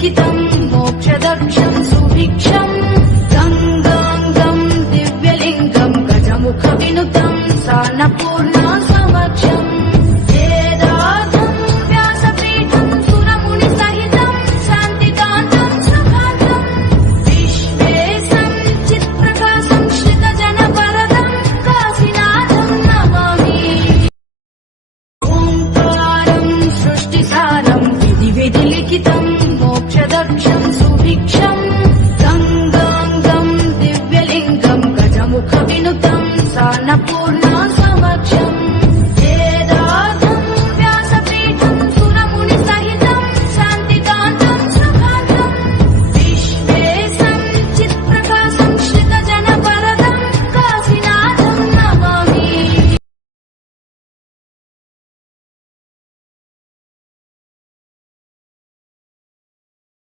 लिखितं मोक्षदक्षं सुभिक्षम् गङ्गाङ्गं दिव्यलिङ्गं गजमुखविनुतं सानपूर्णा समक्षम् భిక్షం సుభిక్షం గంగాంగం దివ్యలింగం గజముఖ వినుతం సాన